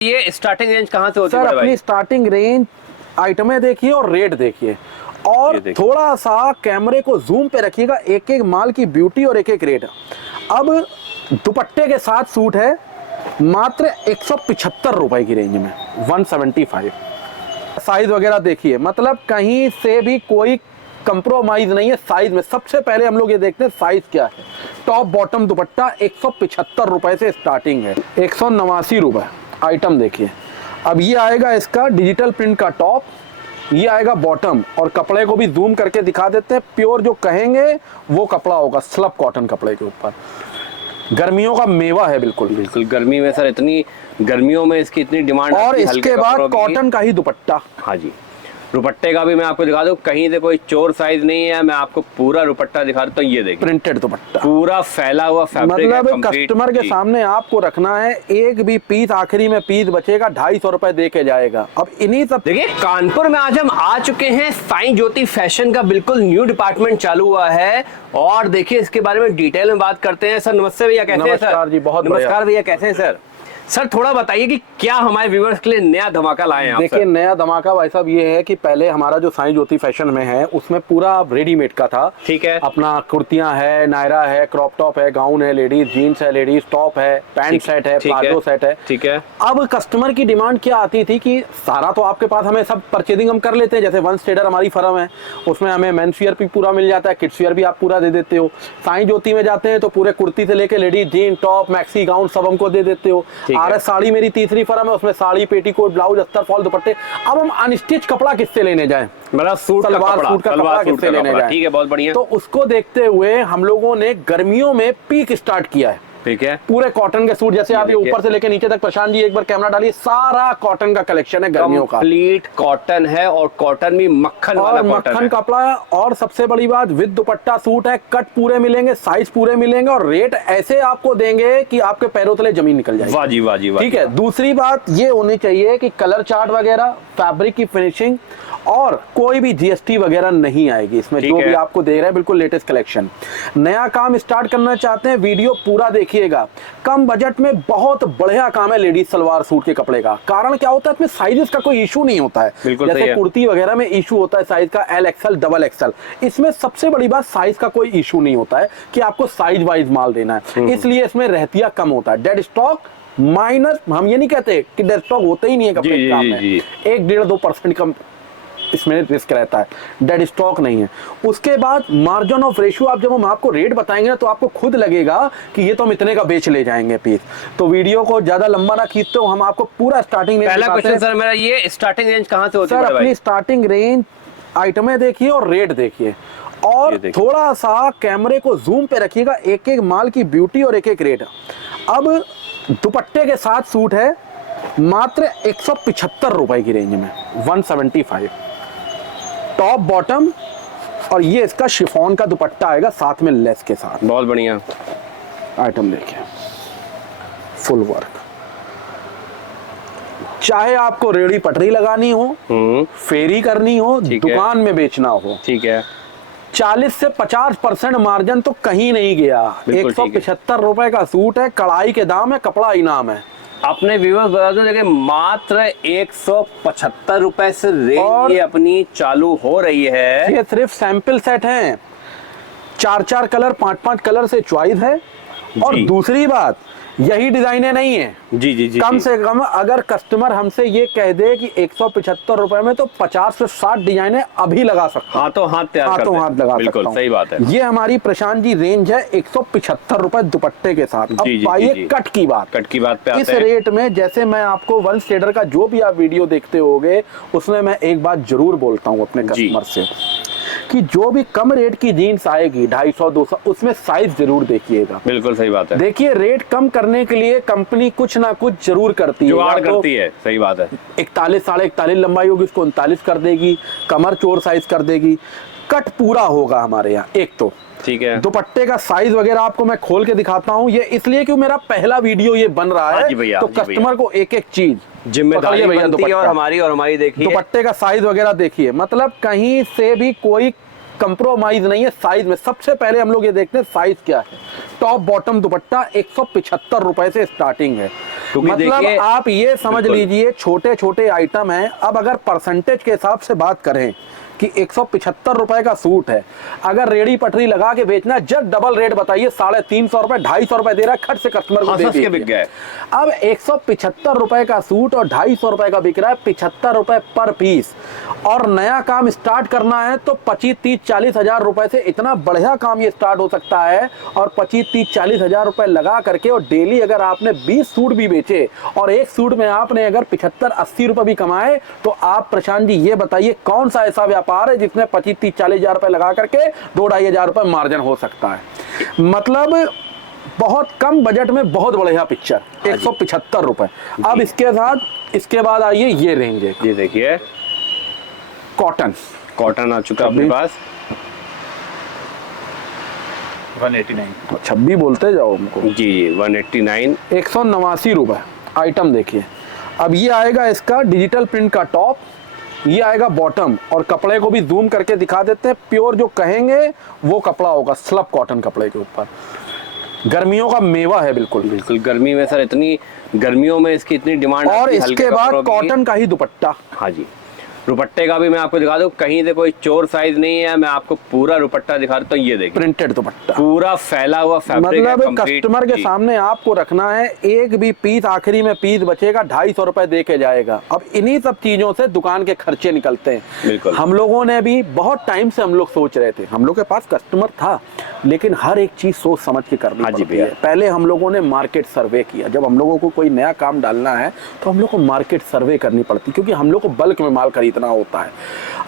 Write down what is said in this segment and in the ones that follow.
ये starting range कहाँ से होती है सर? बड़े भाई? अपनी स्टार्टिंग रेंज आइटमें देखिए और रेट देखिए, और थोड़ा सा कैमरे को जूम पे रखिएगा, एक एक माल की ब्यूटी और एक एक रेट। अब दुपट्टे के साथ सूट है मात्र 175 रुपए की रेंज में, 175। साइज वगैरह देखिए, मतलब कहीं से भी कोई कंप्रोमाइज नहीं है साइज में। सबसे पहले हम लोग ये देखते हैं साइज क्या है। टॉप बॉटम दुपट्टा 175 रुपए से स्टार्टिंग है, 189 रुपए। आइटम देखिए, अब ये आएगा इसका डिजिटल प्रिंट का टॉप, ये आएगा बॉटम, और कपड़े को भी जूम करके दिखा देते हैं। प्योर जो कहेंगे वो कपड़ा होगा, स्लब कॉटन कपड़े के ऊपर, गर्मियों का मेवा है बिल्कुल। बिल्कुल गर्मी में सर, इतनी गर्मियों में इसकी इतनी डिमांड। और इसके बाद कॉटन का ही दुपट्टा। हाँ जी, दुपट्टे का भी मैं आपको दिखा दूं, कहीं से कोई चोर साइज नहीं है। मैं आपको पूरा दुपट्टा दिखा देता हूँ। ये देखिए, प्रिंटेड दुपट्टा, पूरा फैला हुआ फैब्रिक, मतलब कस्टमर के सामने आपको रखना है। एक भी पीस आखिरी में पीस बचेगा 250 रुपए दे के जाएगा। अब इन्हीं सब देखिए, कानपुर में आज हम आ चुके हैं। साईं ज्योति फैशन का बिल्कुल न्यू डिपार्टमेंट चालू हुआ है, और देखिए इसके बारे में डिटेल में बात करते हैं। सर नमस्ते भैया, कैसे हैं सर? नमस्कार जी, बहुत नमस्कार भैया, कैसे हैं सर? सर थोड़ा बताइए कि क्या हमारे व्यूअर्स के लिए नया धमाका लाए हैं आप? देखिए, नया धमाका भाई साहब ये है कि पहले हमारा जो साईं ज्योति फैशन में है उसमें पूरा रेडीमेड का था। ठीक है, अपना कुर्तियां है, नायरा है, क्रॉप टॉप है, गाउन है, लेडीज जीन्स है, लेडीज टॉप है, पैंट सेट है, प्लाजो सेट है। ठीक है। अब कस्टमर की डिमांड क्या आती थी कि सारा तो आपके पास, हमें सब परचेजिंग हम कर लेते हैं। जैसे वन स्टेडर हमारी फर्म है, उसमें हमें मेंस वियर भी पूरा मिल जाता है, किड्स वियर भी आप पूरा दे देते हो। साईं ज्योति में जाते हैं तो पूरे कुर्ती से लेके ladies jean, top, maxi, gown सब हमको दे देते हो। RS साड़ी मेरी तीसरी फर्म है, उसमें साड़ी, पेटीकोट, ब्लाउज, अस्तर, फॉल, दुपट्टे। अब हम अनस्टिच कपड़ा किससे लेने जाएं? मतलब सूट का कपड़ा किससे लेने जाएं? ठीक है, बहुत बढ़िया। तो उसको देखते हुए हम लोगों ने गर्मियों में पीक स्टार्ट किया है। ठीक है, पूरे कॉटन के सूट, जैसे आप ये ऊपर से लेके नीचे तक, प्रशांत जी एक बार कैमरा डालिए, सारा कॉटन का कलेक्शन है गर्मियों का। कंप्लीट कॉटन है, और कॉटन भी मक्खन वाला मक्खन कपड़ा। और सबसे बड़ी बात, विद दुपट्टा सूट है, कट पूरे मिलेंगे, साइज पूरे मिलेंगे, और रेट ऐसे आपको देंगे कि आपके पैरों तले जमीन निकल जाएगी। वाह जी, वाह जी, वाह। ठीक है, दूसरी बात ये होनी चाहिए कि कलर चार्ट वगैरह, फैब्रिक की फिनिशिंग, और कोई भी GST वगैरह नहीं आएगी इसमें। जो भी आपको दे रहे हैं बिल्कुल लेटेस्ट कलेक्शन। नया काम स्टार्ट करना चाहते हैं, वीडियो पूरा देखिएगा। कम बजट में बहुत बढ़िया काम है लेडीज सलवार सूट के कपड़े का। कारण क्या होता है, इसमें साइजेस का कोई इशू नहीं होता है। जैसे कुर्ती वगैरह में इशू होता है साइज का, L XL डबल XL। इसमें सबसे बड़ी बात, साइज का कोई इशू नहीं होता है कि आपको साइज वाइज माल देना है, इसलिए इसमें रहतिया कम होता है। डेड स्टॉक माइनस, हम ये नहीं कहते कि डेड स्टॉक होते ही नहीं है कपड़े के काम में, 1-1.5% कम इसमें रिस्क रहता है, डेड स्टॉक नहीं है। उसके बाद मार्जिन ऑफ रेशियो, आप जब हम आपको रेट बताएंगे तो आपको खुद लगेगा कि ये तो हम इतने का बेच ले जाएंगे पीस। तो वीडियो को ज्यादा लंबा ना खींचते हो, हम आपको पूरा स्टार्टिंग रेंज। पहला क्वेश्चन सर मेरा, ये स्टार्टिंग रेंज कहाँ से होती है? सर अपनी स्टार्टिंग रेंज आइटमें देखिए और रेट देखिए, और थोड़ा सा कैमरे को जूम पे रखिएगा, एक एक माल की ब्यूटी और एक एक रेट। अब दुपट्टे के साथ सूट है मात्र 175 रुपए की रेंज में, 175। टॉप बॉटम, और ये इसका शिफॉन का दुपट्टा आएगा साथ में लेस के साथ। बहुत बढ़िया आइटम देखिए, फुल वर्क। चाहे आपको रेड़ी पटरी लगानी हो, फेरी करनी हो, दुकान में बेचना हो, ठीक है, 40 से 50% मार्जिन तो कहीं नहीं गया। 175 रुपए का सूट है, कढ़ाई के दाम है, कपड़ा इनाम है। अपने व्यूअर्स बता दो, देखिए मात्र 175 रुपए से रेंज ये अपनी चालू हो रही है। ये सिर्फ सैंपल सेट हैं, 4-4 कलर, 5-5 कलर से चॉइस है। और दूसरी बात, यही डिजाइने नहीं है। जी। कम से कम अगर कस्टमर हमसे ये कह दे कि 175 रुपए में, तो 50 से 60 डिजाइने अभी लगा सकते हैं। हाथों हाथ लगा सकता हूं। सही बात है। ये हमारी प्रशांत जी रेंज है 175 रुपए दुपट्टे के साथ। अब पाइए कट की बात पे आते हैं। इस रेट में, जैसे मैं आपको वन स्टेडर का जो भी आप वीडियो देखते होगे, उसमें मैं एक बात जरूर बोलता हूँ अपने कस्टमर से कि जो भी कम रेट की जीन्स आएगी 250-200, उसमें साइज जरूर देखिएगा। बिल्कुल सही बात है। देखिए, रेट कम करने के लिए कंपनी कुछ ना कुछ जरूर करती है, जुगाड़ करती है। सही बात है। 41 साढ़े 41 लंबाई होगी, उसको 39 कर देगी, कमर चोर साइज कर देगी, कट पूरा होगा हमारे यहाँ। एक तो ठीक है, दुपट्टे का साइज वगैरह आपको मैं खोल के दिखाता हूँ। ये इसलिए कि मेरा पहला वीडियो ये बन रहा है, तो कस्टमर को एक एक चीज जिम्मेदारी बनती है, और हमारी देखिए, दुपट्टे का साइज वगैरह देखिए, मतलब कहीं से भी कोई कंप्रोमाइज नहीं है साइज में। सबसे पहले हम लोग ये देखते हैं साइज क्या है। टॉप बॉटम दुपट्टा 175 रुपए से स्टार्टिंग है। क्योंकि मतलब देखिए आप ये समझ बिल्कुल। लीजिए छोटे छोटे आइटम हैं। अब अगर परसेंटेज के हिसाब से बात करें कि 175 रुपए का सूट है, अगर रेडी पटरी लगा के बेचना है, जब डबल रेट बताइए, 350 रुपए 250 रुपए दे रहा है, खट से कस्टमर को हाँ, दे सस्ते बिक दीजिए। गए। अब 175 रुपए का सूट और 250 रुपए का बिक रहा है, 75 रुपए पर पीस। और नया काम स्टार्ट करना है तो 25, 30, 40 हजार रुपए से इतना बढ़िया काम ये स्टार्ट हो सकता है। और 25, 30, 40 हजार रुपए लगा करके और डेली अगर आपने 20 सूट भी बेचे और एक सूट में आपने अगर 75, 80 रुपए भी कमाए, तो आप प्रशांत जी ये बताइए कौन सा ऐसा व्यापार है जिसमें 25, 30, 40 हजार रुपए लगा करके 2-2.5 हजार रुपए मार्जिन हो सकता है। मतलब बहुत कम बजट में बहुत बढ़िया पिक्चर, 175 रुपए। अब इसके साथ इसके बाद आइए ये रेंज है, ये देखिए कॉटन। कॉटन आ चुका है अपने पास 189। 26 बोलते जाओ हमको। जी जी 189। 189 रुपए आइटम देखिए। अब ये आएगा इसका डिजिटल प्रिंट का टॉप, ये आएगा बॉटम, और कपड़े को भी जूम करके दिखा देते हैं। प्योर जो कहेंगे वो कपड़ा होगा, स्लब कॉटन कपड़े के ऊपर। गर्मियों का मेवा है बिल्कुल। बिल्कुल गर्मी में सर, इतनी गर्मियों में इसकी इतनी डिमांड और आती है हल्के इसके बाद कपड़ों की। कॉटन का ही दुपट्टा। हाँ जी, दुपट्टे का भी मैं आपको दिखा दूं, कहीं से कोई चोर साइज नहीं है, मैं आपको पूरा दुपट्टा दिखा देता हूँ। ये देखिए प्रिंटेड दुपट्टा, पूरा फैला हुआ फैब्रिक है, मतलब complete। कस्टमर के जी। सामने आपको रखना है, एक भी पीस आखिरी में पीस बचेगा 250 रुपए दे के जाएगा। अब इन्हीं सब चीजों से दुकान के खर्चे निकलते हैं। बिल्कुल। हम लोगों ने भी बहुत टाइम से हम लोग सोच रहे थे, हम लोग के पास कस्टमर था, लेकिन हर एक चीज सोच समझ के करनी हाँ जी पड़ती है। भैया। पहले हम लोगों ने मार्केट सर्वे किया। जब हम लोगों को कोई नया काम डालना है तो हम लोग को मार्केट सर्वे करनी पड़ती, क्योंकि हम लोग को बल्क में माल खरीदना होता है।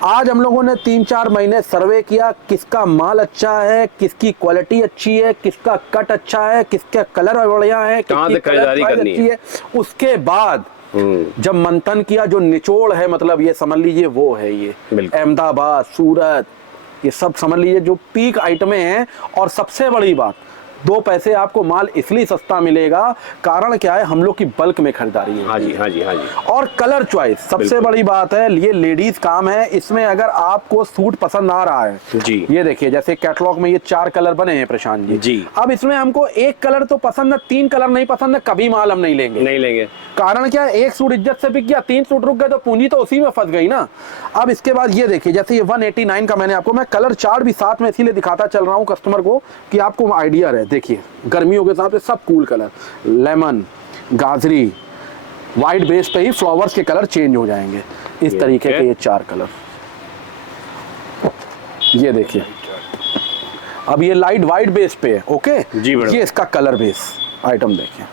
आज हम लोगों ने 3-4 महीने सर्वे किया, किसका माल अच्छा है, किसकी क्वालिटी अच्छी है, किसका कट अच्छा है, किसका कलर बढ़िया है, कहाँ से किसकी कलर खरीदारी प्राइस करनी अच्छी है। उसके बाद जब मंथन किया, जो निचोड़ है, मतलब ये समझ लीजिए वो है, ये बिल्कुल। अहमदाबाद, सूरत, ये सब समझ लीजिए जो पीक आइटमें हैं। और सबसे बड़ी बात, 2 पैसे आपको माल इसलिए सस्ता मिलेगा, कारण क्या है, हम लोग की बल्क में खरीदारी है। हाँ जी हाँ जी हाँ जी। और कलर चॉइस सबसे बिल्कुल। बड़ी बात है, ये लेडीज काम है। इसमें अगर आपको सूट पसंद आ रहा है, जी। ये देखिए जैसे कैटलॉग में ये 4 कलर बने हैं प्रशांत जी। जी। अब इसमें हमको एक कलर तो पसंद है, 3 कलर नहीं पसंद है, कभी माल हम नहीं लेंगे। नहीं लेंगे। कारण क्या है, एक सूट इज्जत से बिक गया, 3 सूट रुक गए तो पूंजी तो उसी में फंस गई ना। अब इसके बाद ये देखिए, जैसे ये 189 का मैंने आपको, मैं कलर चार्ट भी साथ में इसीलिए दिखाता चल रहा हूँ कस्टमर को कि आपको आइडिया रहे। देखिए गर्मियों के हिसाब से सब कूल कलर, लेमन, गाजरी, व्हाइट बेस पे ही फ्लावर्स के कलर चेंज हो जाएंगे। इस तरीके के ये 4 कलर, ये देखिए। अब ये लाइट व्हाइट बेस पे है, ओके जी मैडम। ये इसका कलर बेस आइटम देखिए।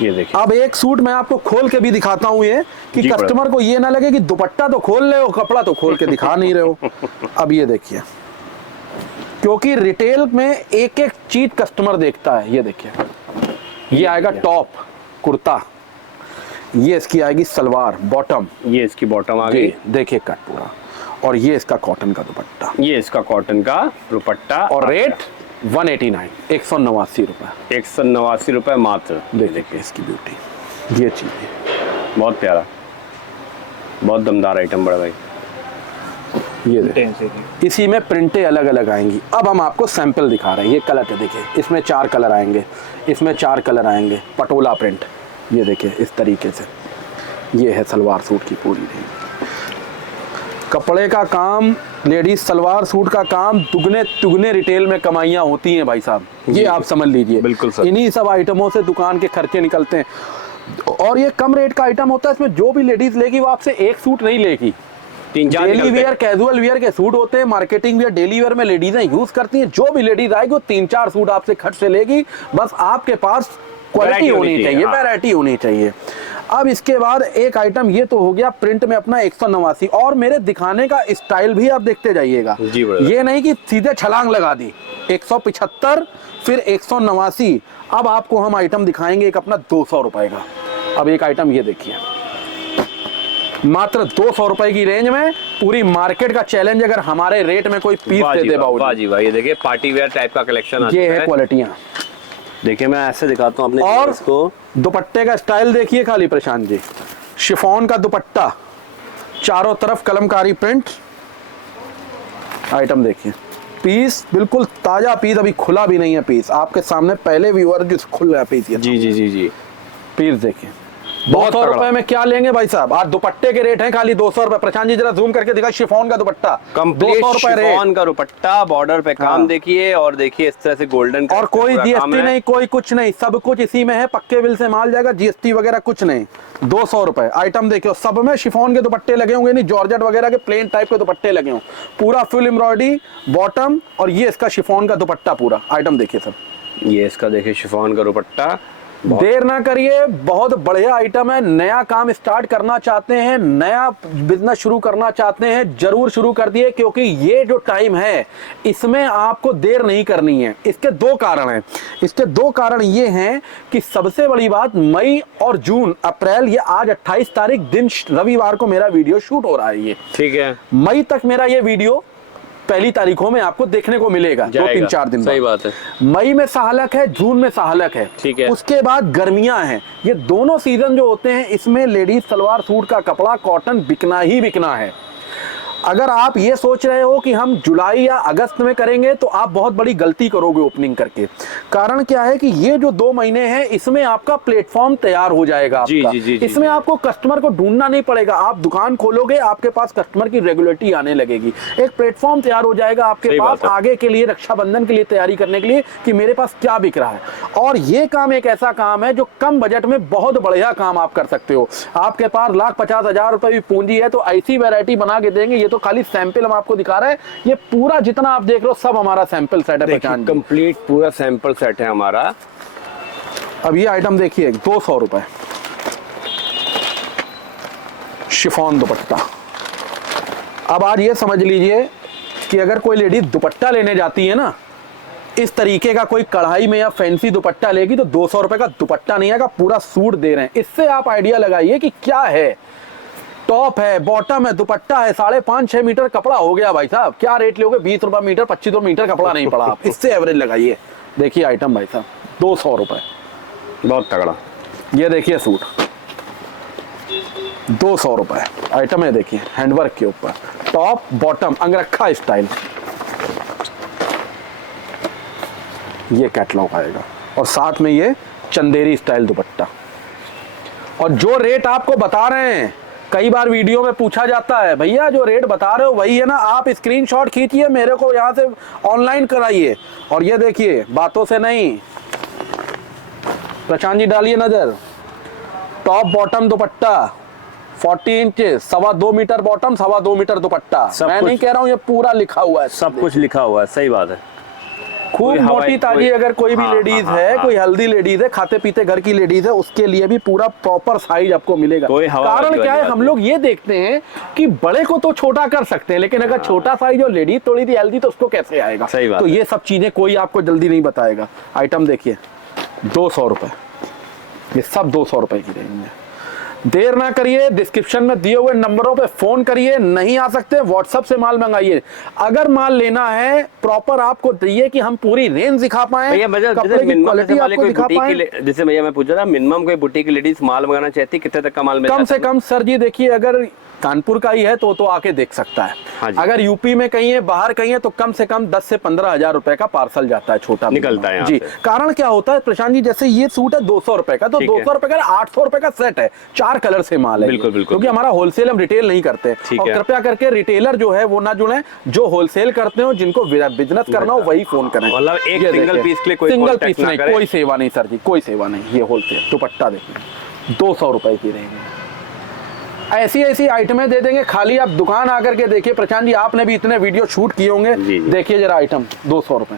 ये देखिए अब एक सूट मैं आपको खोल के भी दिखाता हूँ, ये कि जी कस्टमर को ये ना लगे कि दुपट्टा तो खोल रहे हो, कपड़ा तो खोल के दिखा नहीं रहे हो। अब ये देखिए, क्योंकि रिटेल में एक एक चीज कस्टमर देखता है। ये देखिए, ये आएगा टॉप कुर्ता, ये इसकी आएगी सलवार बॉटम, ये इसकी बॉटम आ गई, देखिए कट पूरा, और ये इसका कॉटन का दुपट्टा, ये इसका कॉटन का दुपट्टा। और रेट 189, 189 रुपए। 189 रुपए मात्र। देखिए इसकी ब्यूटी, ये चीज है। बहुत प्यारा, बहुत दमदार आइटम बड़ा भाई। ये देखिए, इसी में प्रिंटें अलग अलग आएंगी। अब हम आपको सैंपल दिखा रहे हैं। ये कलर है, देखिए इसमें 4 कलर आएंगे, इसमें 4 कलर आएंगे, पटोला प्रिंट। ये देखिए इस तरीके से, ये है सलवार सूट की पूरी रेंज। कपड़े का काम, लेडीज सलवार सूट का काम, दुगने तुगने रिटेल में कमाइयाँ होती हैं भाई साहब, ये आप समझ लीजिए। बिल्कुल सर। इन्हीं सब आइटमों से दुकान के खर्चे निकलते हैं। और ये कम रेट का आइटम होता है, इसमें जो भी लेडीज लेगी वो आपसे एक सूट नहीं लेगी। 3-4 डेली निकलते हैं। वेयर, कैजुअल वेयर के सूट होते हैं, मार्केटिंग वेयर, डेली वेयर में लेडीजें यूज करती हैं। जो भी लेडीज आएगी वो 3-4 सूट आपसे खर्च से लेगी। बस आपके पास क्वालिटी Variety होनी चाहिए, हाँ। वैरायटी होनी चाहिए। अब इसके बाद एक आइटम ये तो हो गया प्रिंट में अपना 189, और मेरे दिखाने का स्टाइल भी आप देखते जाइएगा। जी brother। ये नहीं कि सीधे छलांग लगा दी, 175 फिर 189। अब आपको हम आइटम दिखाएंगे एक अपना 200 रुपए का। अब एक आइटम ये देखिए, मात्र 200 रुपए की रेंज में पूरी मार्केट का चैलेंज अगर हमारे रेट में कोई पीस वाह दे जी दे वाह, वाह बाबूजी। जी वाह। ये देखिए पार्टी वेयर टाइप का कलेक्शन ये है क्वालिटियां। देखिए मैं ऐसे दिखाता हूँ अपने और इसको। दुपट्टे का स्टाइल देखिए खाली प्रशांत जी, शिफॉन का दुपट्टा, चारों तरफ कलमकारी प्रिंट। आइटम देखिए, पीस बिल्कुल ताजा पीस, अभी खुला भी नहीं है पीस, आपके सामने पहले व्यूअर जिस खुल रहा है पीस ये। जी जी जी जी। पीस देखिए बहुत 200 तगड़ा। रुपए में क्या लेंगे भाई साहब? आज दुपट्टे के रेट हैं खाली 200 रुपए। प्रशांत जी जरा जूम करके दिखा, शिफॉन का दुपट्टा कंप्लीट 200 रुपए रेट। शिफॉन का दुपट्टा, बॉर्डर पे काम हाँ। देखिए, और देखिए इस तरह से गोल्डन और कोई जीएसटी नहीं, कोई कुछ नहीं, सब कुछ इसी में है, पक्के बिल से माल जाएगा, जीएसटी वगैरह कुछ नहीं। 200 रुपए आइटम देखिए, सब में शिफॉन के दुपट्टे लगे होंगे, नहीं जॉर्जेट वगैरह के प्लेन टाइप के दुपट्टे लगे हों, पूरा फुल एम्ब्रॉयडरी बॉटम, और ये इसका शिफॉन का दुपट्टा पूरा आइटम देखिए सर। ये इसका देखिए शिफॉन का दुपट्टा। देर ना करिए, बहुत बढ़िया आइटम है। नया काम स्टार्ट करना चाहते हैं, नया बिजनेस शुरू करना चाहते हैं, जरूर शुरू कर दिए, क्योंकि ये जो टाइम है इसमें आपको देर नहीं करनी है। इसके दो कारण हैं। इसके दो कारण ये हैं कि सबसे बड़ी बात, मई और जून, अप्रैल, ये आज 28 तारीख दिन रविवार को मेरा वीडियो शूट हो रहा है। ये ठीक है, मई तक मेरा ये वीडियो पहली तारीखों में आपको देखने को मिलेगा, 2-3-4 दिन सही बाद। बात है। मई में सहालक है, जून में सहालक है, ठीक है। उसके बाद गर्मियां हैं। ये दोनों सीजन जो होते हैं, इसमें लेडीज सलवार सूट का कपड़ा कॉटन बिकना ही बिकना है। अगर आप ये सोच रहे हो कि हम जुलाई या अगस्त में करेंगे, तो आप बहुत बड़ी गलती करोगे ओपनिंग करके। कारण क्या है कि ये जो 2 महीने हैं, इसमें आपका प्लेटफॉर्म तैयार हो जाएगा आपका। जी, जी, जी, इसमें आपको कस्टमर को ढूंढना नहीं पड़ेगा। आप दुकान खोलोगे, आपके पास कस्टमर की रेगुलरिटी आने लगेगी, एक प्लेटफॉर्म तैयार हो जाएगा आपके पास आगे के लिए, रक्षाबंधन के लिए तैयारी करने के लिए कि मेरे पास क्या बिक रहा है। और ये काम एक ऐसा काम है जो कम बजट में बहुत बढ़िया काम आप कर सकते हो। आपके पास 1,50,000 रुपए भी पूंजी है, तो ऐसी वैरायटी बना के देंगे। ये तो खाली सैंपल हम आपको दिखा रहे हैं, ये पूरा जितना आप देख रहे हो सब हमारा सैंपल सेट है। कंप्लीट पूरा सैंपल सेट है हमारा। अब ये आइटम देखिए, 200 रुपए शिफॉन दुपट्टा। अब आज ये समझ लीजिए कि अगर कोई लेडी दुपट्टा लेने जाती है ना, इस तरीके का कोई कढ़ाई में या फैंसी दुपट्टा लेगी, तो 200 रुपए का दुपट्टा नहीं आएगा, पूरा सूट दे रहे हैं। इससे आप आइडिया लगाइए कि क्या है। टॉप है, बॉटम है, दुपट्टा है, 5.5-6 मीटर कपड़ा हो गया भाई साहब। क्या रेट लोगे? 20 रुपए मीटर, 25 मीटर कपड़ा नहीं पड़ा आप। इससे एवरेज लगाइए। देखिए आइटम भाई साहब, 200 रुपए, बहुत तगड़ा। ये देखिए सूट 200 रुपए आइटम है। देखिए हैंडवर्क के ऊपर, टॉप बॉटम अंगरखा स्टाइल, ये कैटलॉग आएगा, और साथ में ये चंदेरी स्टाइल दुपट्टा। और जो रेट आपको बता रहे हैं, कई बार वीडियो में पूछा जाता है, भैया जो रेट बता रहे हो वही है ना? आप स्क्रीनशॉट खींचिए, मेरे को यहाँ से ऑनलाइन कराइए। और ये देखिए, बातों से नहीं, प्रशांत जी डालिए नजर, top bottom dupatta 40 inch, 2.25 metre bottom, 2.25 metre dupatta. मैं नहीं कह रहा हूँ, ये पूरा लिखा हुआ है, सब कुछ लिखा हुआ है। सही बात है। खूब मोटी ताजी अगर कोई भी लेडीज है, कोई हेल्दी लेडीज है, खाते पीते घर की लेडीज है, उसके लिए भी पूरा प्रॉपर साइज आपको मिलेगा। कारण क्या है, हम लोग ये देखते हैं कि बड़े को तो छोटा कर सकते हैं, लेकिन अगर छोटा साइज और लेडीज थोड़ी सी हेल्दी, तो उसको कैसे आएगा? सही बात तो ये सब चीजें कोई आपको जल्दी नहीं बताएगा। आइटम देखिए 200 रुपए, ये सब 200 रुपए की रहेंगे। देर ना करिए, डिस्क्रिप्शन में दिए हुए नंबरों पे फोन करिए। नहीं आ सकते, व्हाट्सएप से माल मंगाइए। अगर माल लेना है, प्रॉपर आपको चाहिए कि हम पूरी रेंज दिखा पाए, भैया कपड़े की क्वालिटी आपको दिखा पाए। जैसे भैया मैं पूछ रहा था, मिनिमम कोई बुटीक की लेडीज माल मंगाना चाहती, कितने तक का माल मिल कम से कम सर जी देखिए, अगर कानपुर का ही है तो आके देख सकता है। हाँ जी। अगर यूपी में कहीं है, बाहर कहीं है, तो कम से कम 10 से 15 हजार रुपए का पार्सल जाता है, छोटा निकलता है यहाँ जी। से। कारण क्या होता है प्रशांत जी, जैसे ये सूट है 200 रुपए का, तो 200 रुपए का 800 रुपए का सेट है, 4 कलर से माल है। बिल्कुल, बिल्कुल। क्योंकि हमारा होलसेल हम रिटेल नहीं करते। और कृपया करके रिटेलर जो है वो ना जुड़े, जो होलसेल करते हो, जिनको बिजनेस करना हो वही फोन करें। मतलब एक सिंगल पीस के लिए कोई सिंगल पीस नहीं, कोई सेवा नहीं सर जी, कोई सेवा नहीं। ये होलसेल दुपट्टा देखिए 200 रुपए की रहेंगे। ऐसी ऐसी आइटमें दे देंगे, खाली आप दुकान आकर के देखिए। प्रशांत जी आपने भी इतने वीडियो शूट किए होंगे, देखिए जरा आइटम 200 रुपए,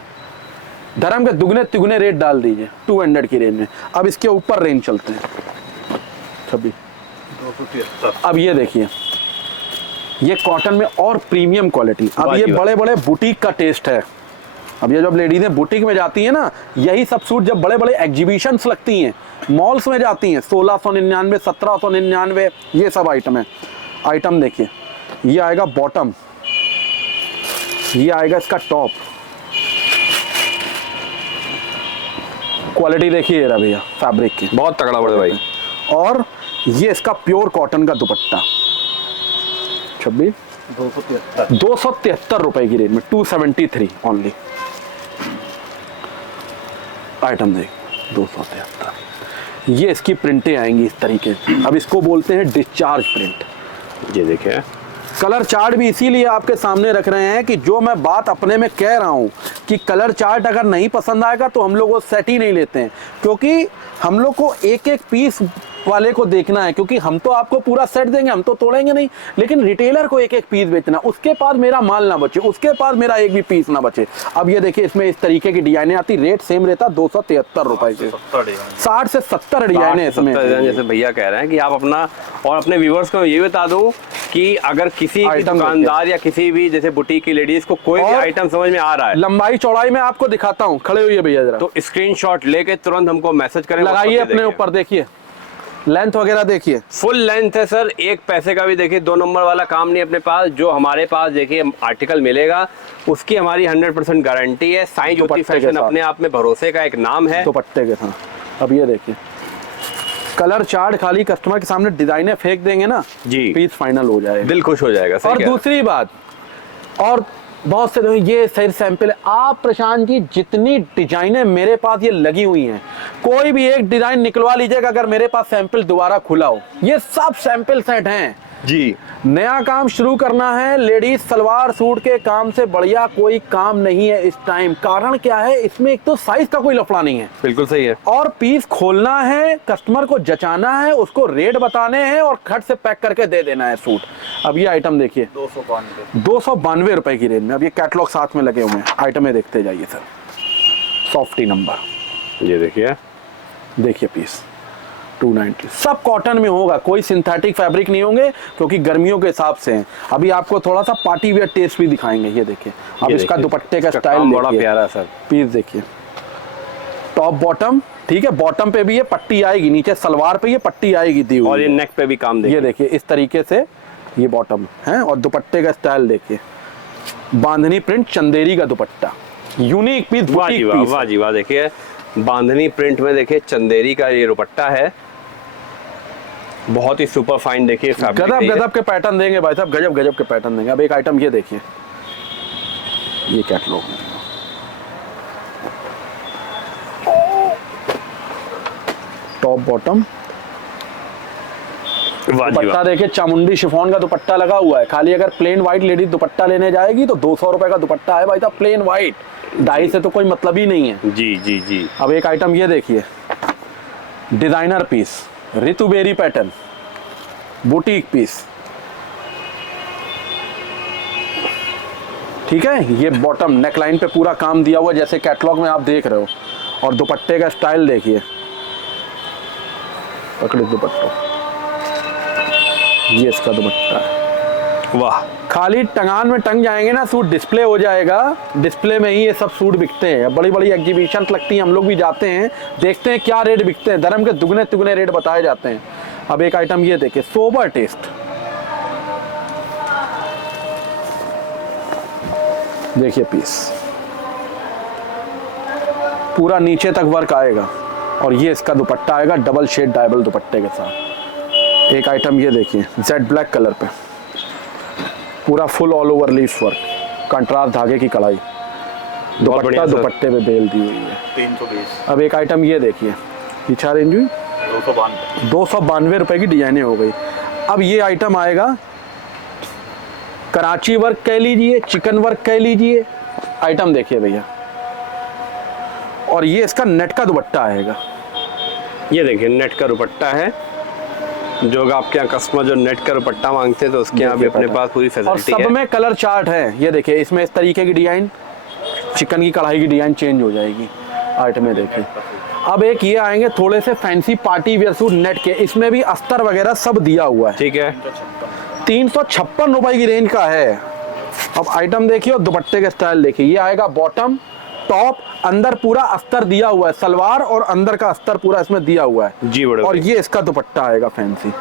धर्म के दुगने तिगुने रेट डाल दीजिए 200 की रेंज में। अब इसके ऊपर रेंज चलते हैं 26 273। अब ये देखिए, ये कॉटन में और प्रीमियम क्वालिटी। अब ये बड़े बड़े बुटीक का टेस्ट है। अब ये जब लेडीजें बुटीक में जाती हैं ना, यही सब सूट जब बड़े बड़े एग्जीबिशंस लगती हैं, मॉल्स में जाती हैं, 1699 1799 ये सब आइटम है। आइटम देखिए, ये आएगा बॉटम, ये आएगा इसका टॉप, क्वालिटी देखिए ये भैया फैब्रिक की, बहुत तगड़ा बड़े भाई। और ये इसका प्योर कॉटन का दुपट्टा 26 273 रुपए की रेंज में, 273 ओनली। आइटम देख 273। ये इसकी प्रिंटें आएंगी इस तरीके से। अब इसको बोलते हैं डिस्चार्ज प्रिंट। ये देखिए कलर चार्ट भी इसीलिए आपके सामने रख रहे हैं कि जो मैं बात अपने में कह रहा हूं कि कलर चार्ट अगर नहीं पसंद आएगा तो हम लोग वो सेट ही नहीं लेते हैं, क्योंकि हम लोग को एक एक पीस वाले को देखना है, क्योंकि हम तो आपको पूरा सेट देंगे, हम तो तोड़ेंगे नहीं, लेकिन रिटेलर को एक एक पीस बेचना, उसके पास मेरा माल ना बचे, उसके पास मेरा एक भी पीस ना बचे। अब ये देखिए इसमें इस तरीके की डिजाइने आती, रेट सेम रहता 273 रुपए के, 60 से 70 डिजाइने इसमें। जैसे भैया कह रहे हैं कि आप अपना और अपने व्यूवर्स को ये बता दूं कि अगर किसी भी दुकानदार या किसी भी जैसे बुटीक की लेडीज को कोई भी आइटम समझ में आ रहा है, लंबाई चौड़ाई में आपको दिखाता हूँ, खड़े हुए भैया जरा, तो स्क्रीनशॉट लेके तुरंत हमको मैसेज करें, लगाइए अपने ऊपर, देखिए लेंथ वगैरह देखिए, फुल लेंथ है सर, एक पैसे का भी देखिए 2 नंबर वाला काम नहीं अपने पास। जो हमारे पास देखिए आर्टिकल मिलेगा उसकी हमारी 100% गारंटी है। साईं ज्योति फैशन अपने आप में भरोसे का एक नाम है। दुपट्टे के साथ अब ये देखिए कलर चार्ट, खाली कस्टमर के सामने डिजाइने फेंक देंगे ना जी, पीस फाइनल हो जाएगा, दिल खुश हो जाएगा। और दूसरी बात, और बहुत से ये सही सैंपल है, आप प्रशांत जी जितनी डिजाइनें मेरे पास ये लगी हुई हैं, कोई भी एक डिजाइन निकलवा लीजिएगा अगर मेरे पास सैंपल दोबारा खुला हो, ये सब सैंपल सेट हैं जी। नया काम शुरू करना है, लेडीज सलवार सूट के काम से बढ़िया कोई काम नहीं है इस टाइम। कारण क्या है, इसमें एक तो साइज का कोई लफड़ा नहीं है, बिल्कुल सही है, और पीस खोलना है, कस्टमर को जचाना है, उसको रेट बताने हैं और खट से पैक करके दे देना है सूट। अब ये आइटम देखिए 292 रुपए की रेंज में। अब ये कैटलॉग साथ में लगे हुए हैं, आइटमें देखते जाइए सर। सॉफ्टी नंबर, ये देखिए, देखिए पीस 290, सब कॉटन में होगा, कोई सिंथेटिक फैब्रिक नहीं होंगे क्योंकि गर्मियों के हिसाब से हैं। अभी आपको थोड़ा सा पार्टी वेयर टेस्ट भी दिखाएंगे, ये देखिए। अब इसका दुपट्टे का स्टाइल बड़ा प्यारा सर, पीस देखिए, टॉप बॉटम, ठीक है, बॉटम पे भी ये पट्टी आएगी, नीचे सलवार पे ये पट्टी आएगी दी हुई, और ये नेक पे भी काम देखिए, ये देखिए इस तरीके से ये बॉटम है, और दुपट्टे का स्टाइल देखिए, बांधनी प्रिंट चंदेरी का दुपट्टा, यूनिक पीस, वाह जी वाह, वाह जी वाह। देखिए बांधनी प्रिंट में देखिए चंदेरी का ये दुपट्टा है, बहुत ही सुपर फाइन। देखिए गजब के पैटर्न देंगे भाई साहब, गजब के पैटर्न देंगे। अब एक आइटम ये देखिए, ये कैटलॉग टॉप बॉटम, दुपट्टा देखिए चामुंडी शिफॉन का दुपट्टा लगा हुआ है। खाली अगर प्लेन व्हाइट लेडीज दुपट्टा लेने जाएगी तो 200 रुपए का दुपट्टा है भाई साहब, प्लेन व्हाइट, डाई से तो कोई मतलब ही नहीं है। जी जी जी। अब एक आइटम ये देखिए, designer piece, Ritu Beri pattern, boutique piece, ठीक है। ये बॉटम नेकलाइन पे पूरा काम दिया हुआ जैसे कैटलॉग में आप देख रहे हो, और दुपट्टे का स्टाइल देखिए, पकड़े दुपट्टा, ये इसका दुपट्टा है, वाह। खाली टंगान में टंग जाएंगे ना सूट, डिस्प्ले हो जाएगा, डिस्प्ले में ही ये सब सूट बिकते हैं। बड़ी बड़ी एग्जीबिशन लगती हैं, हम लोग भी जाते हैं, देखते हैं क्या रेट बिकते हैं, धर्म के दुगने तिगुने रेट बताए जाते हैं। अब एक आइटम ये देखिए, सोबर टेस्ट, देखिए पीस पूरा नीचे तक वर्क आएगा, और ये इसका दुपट्टा आएगा डबल शेड डायबल दुपट्टे के साथ। एक आइटम ये देखिए, जेड ब्लैक कलर पे पूरा full all over leaf work, contrast धागे की कढ़ाई, दुपट्टा दुपट्टे पे बेल दी हुई है, 320। अब एक आइटम ये देखिए, पीछा रेंज हुई 292 रुपए की डिजाइने हो गई। अब ये आइटम आएगा, कराची वर्क कह लीजिए, चिकन वर्क कह लीजिए, आइटम देखिए भैया, और ये इसका नेट का दुपट्टा आएगा, ये देखिए नेट का दुपट्टा है। जो आपके यहाँ कस्टमर जो नेट का दुपट्टा मांगते हैं तो उसके यहाँ भी अपने पास पूरी फैसिलिटी है। और सब में कलर चार्ट है, ये देखिए इसमें इस तरीके की डिजाइन, चिकन की कढ़ाई की डिजाइन चेंज हो जाएगी आइटम में देखिए। अब एक ये आएंगे थोड़े से fancy party wear suit net के, इसमें भी अस्तर वगैरह सब दिया हुआ है, ठीक है, 356 रुपए की रेंज का है। अब आइटम देखिए और दुपट्टे का स्टाइल देखिए, ये आएगा बॉटम टॉप, अंदर पूरा अस्तर दिया हुआ है, सलवार और अंदर का अस्तर पूरा इसमें दिया हुआ है जी बड़े, और ये इसका दुपट्टा आएगा फैंसी।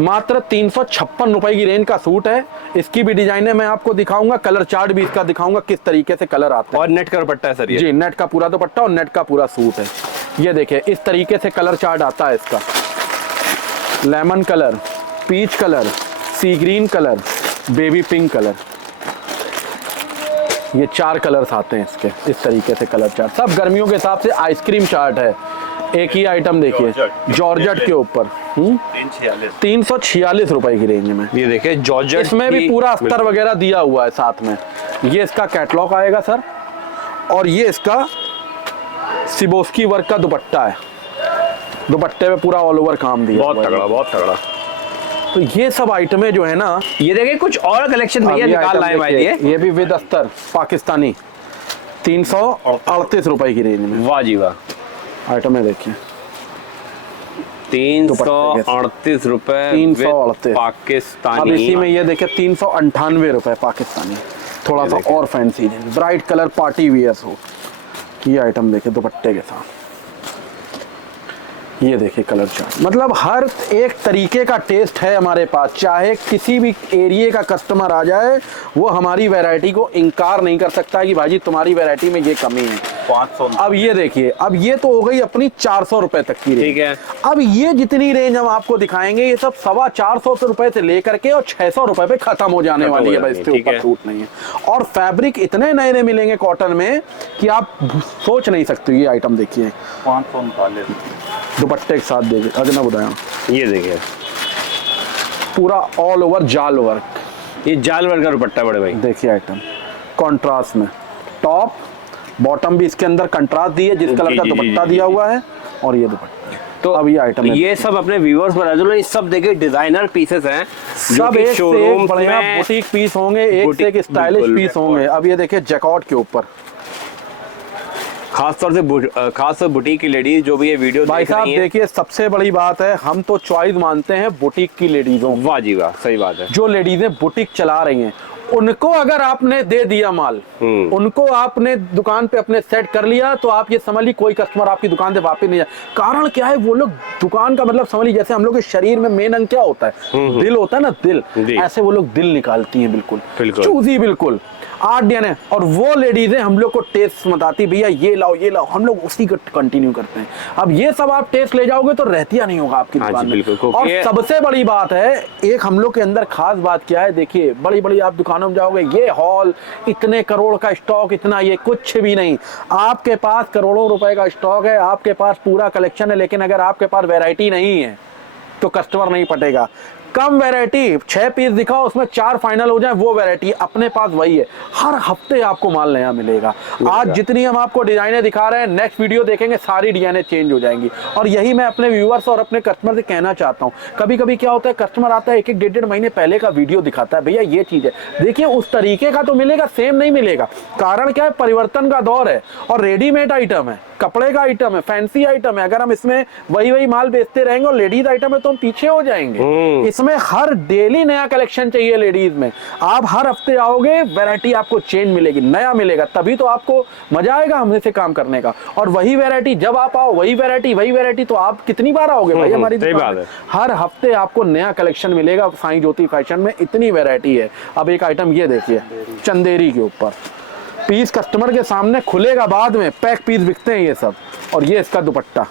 मात्र 356 रुपए की रेंज का सूट है। इसकी भी डिजाइने मैं आपको दिखाऊंगा, कलर चार्ट भी इसका दिखाऊंगा किस तरीके से कलर आता है। और नेट का दुपट्टा है सर ये? जी, नेट का पूरा दुपट्टा और नेट का पूरा सूट है। ये देखिए इस तरीके से कलर चार्ट आता है इसका, lemon colour, peach colour, sea green colour, baby pink colour, ये 4 कलर्स आते हैं इसके। इस तरीके से कलर चार्ट सब गर्मियों के हिसाब से आइसक्रीम चार्ट है, एक ही आइटम देखिए जॉर्जेट के ऊपर 346 रुपए की रेंज में। ये देखिए जॉर्जेट, इसमें भी पूरा अस्तर वगैरह दिया हुआ है साथ में। ये इसका कैटलॉग आएगा सर, और ये इसका सिबोस्की वर्क का दुपट्टा है। दुपट्टे में पूरा ऑल ओवर काम दिया, बहुत तगड़ा, बहुत तगड़ा। तो ये सब आइटमें जो है ना, ये देखिए कुछ और कलेक्शन भैया निकाल लाए भाई। ये भी विद अस्तर पाकिस्तानी 338 रुपए की रेंज में। वाह जी वाह। आइटम है देखिए 338 रुपए 338 पाकिस्तानी। अब इसी में ये देखिए 398 रुपए पाकिस्तानी, थोड़ा सा और fancy bright colour party wear suit. ये आइटम देखिए दुपट्टे के साथ। ये देखिए कलर चार्ट, मतलब हर एक तरीके का टेस्ट है हमारे पास। चाहे किसी भी एरिया का कस्टमर आ जाए, वो हमारी वैरायटी को इनकार नहीं कर सकता कि भाई तुम्हारी वैरायटी में ये कमी है। 500। अब ये देखिए, अब ये तो हो गई अपनी 400 रुपए तक की रेंज। ठीक है। अब ये जितनी रेंज हम आपको दिखाएंगे, ये सब 425 रुपए से लेकर के और 600 रुपए पे खत्म हो जाने वाली है। बस इसके ऊपर छूट नहीं है। और फैब्रिक इतने नए नए मिलेंगे कॉटन में कि आप सोच नहीं सकते। ये आइटम देखिए 539 दुपट्टे के साथ देखिए, अगर ना बताया, ये देखिए पूरा ऑल ओवर जाल वर्क। ये जाल वर्क का दुपट्टा बड़े भाई। देखिए आइटम कॉन्ट्रास्ट में, टॉप बॉटम भी इसके अंदर कंट्रास्ट दी है, जिस कलर का दुपट्टा दिया हुआ है, और ये दुपट्टा। तो अब ये आइटम ये सब अपने व्यूअर्स पर जो ये सब देखिए डिजाइनर पीसेस हैं, सब एक से एक बढ़िया बुटीक पीस होंगे, एक से एक स्टाइलिश पीस होंगे। अब ये देखिए जैकॉट के ऊपर, खास तौर बुटीक की लेडीज जो भी ये वीडियो भाई साहब देखिए, सबसे बड़ी बात है, हम तो चॉइस मानते हैं बुटीक की लेडीजों। वाह जी वाह, सही बात है। जो लेडीजें बुटीक चला रही हैं, उनको अगर आपने दे दिया माल, उनको आपने दुकान पे अपने सेट कर लिया, तो आप ये समझ ली कोई कस्टमर आपकी दुकान से वापस नहीं जाए। कारण क्या है, वो लोग दुकान का मतलब समझ ली, जैसे हम लोग के शरीर में मेन अंग क्या होता है, दिल होता है ना, दिल, ऐसे वो लोग दिल निकालती हैं, बिल्कुल चूजी, बिल्कुल 8 दिन है। और वो लेडीजें हम लोग को टेस्ट बताती, भैया ये लाओ ये लाओ, हम लोग उसी को कंटिन्यू करते हैं। अब ये सब आप टेस्ट ले जाओगे तो रहतिया नहीं होगा आपकी दुकान में। और सबसे बड़ी बात है, एक हम लोग के अंदर खास बात क्या है, देखिए बड़ी बड़ी आप दुकानों में जाओगे, ये हॉल इतने करोड़ का स्टॉक, इतना, ये कुछ भी नहीं। आपके पास करोड़ों रुपए का स्टॉक है, आपके पास पूरा कलेक्शन है, लेकिन अगर आपके पास वैरायटी नहीं है तो कस्टमर नहीं पटेगा। कम वैरायटी, 6 पीस दिखाओ, उसमें 4 फाइनल हो जाए, वो वैरायटी अपने पास वही है। हर हफ्ते आपको माल नया मिलेगा। आज जितनी हम आपको डिजाइनें दिखा रहे हैं, नेक्स्ट वीडियो देखेंगे सारी डिजाइनें चेंज हो जाएंगी। और यही मैं अपने व्यूअर्स और अपने कस्टमर से कहना चाहता हूँ। कभी कभी क्या होता है, कस्टमर आता है 1-1, 1.5 महीने पहले का वीडियो दिखाता है, भैया ये चीज है, देखिए उस तरीके का तो मिलेगा, सेम नहीं मिलेगा। कारण क्या है, परिवर्तन का दौर है, और रेडीमेड आइटम है, कपड़े का आइटम है, फैंसी आइटम है। अगर हम इसमें वही माल बेचते रहेंगे और लेडीज आइटम है तो हम पीछे हो जाएंगे। इसमें हर डेली नया कलेक्शन चाहिए लेडीज में। आप हर हफ्ते आओगे, वैरायटी आपको चेंज मिलेगी, नया मिलेगा, तभी तो आपको मजा आएगा हमसे से काम करने का। और वही वैरायटी जब आप आओ, वही वैरायटी, तो आप कितनी बार आओगे भाई हमारी दुकान में? हर हफ्ते आपको नया कलेक्शन मिलेगा। साईं ज्योति फैशन में इतनी वैरायटी है। अब एक आइटम ये देखिए चंदेरी के ऊपर, पीस कस्टमर के सामने खुलेगा, बाद में पैक पीस बिकते हैं ये सब। और ये इसका दुपट्टा,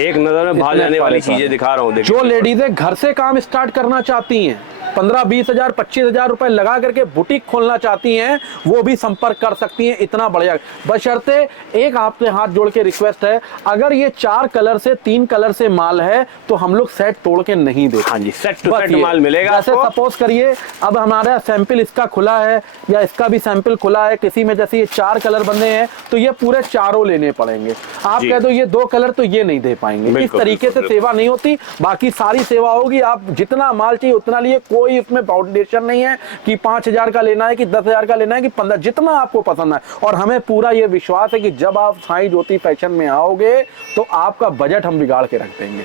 एक नजर में भाग जाने वाली चीजें दिखा रहा हूँ। जो लेडीजें घर से काम स्टार्ट करना चाहती हैं, 15-20 हजार 25 हजार रुपए लगा करके बुटीक खोलना चाहती हैं, वो भी संपर्क कर सकती हैं। इतना बढ़िया, बशर्ते एक आपसे हाथ जोड़ के रिक्वेस्ट है, अगर ये 4 कलर से 3 कलर से माल है तो हम लोग सेट तोड़ के नहीं देते। हाँ जी, सेट टू सेट माल मिलेगा। जैसे सपोज करिए अब हमारा सैंपल इसका खुला है, या इसका भी सैंपल खुला है, किसी में जैसे ये 4 कलर बंदे हैं तो ये पूरे चारों लेने पड़ेंगे। आप कह दो ये 2 कलर, तो ये नहीं दे पाएंगे। इस तरीके से सेवा नहीं होती। बाकी सारी सेवा होगी, आप जितना माल चाहिए उतना लिए, कोई इसमें फाउंडेशन नहीं है कि 5,000 का लेना है कि 10,000 का लेना है कि 15, जितना आपको पसंद है। और हमें पूरा ये विश्वास है कि जब आप साईं ज्योति फैशन में आओगे तो आपका बजट हम बिगाड़ के रख देंगे।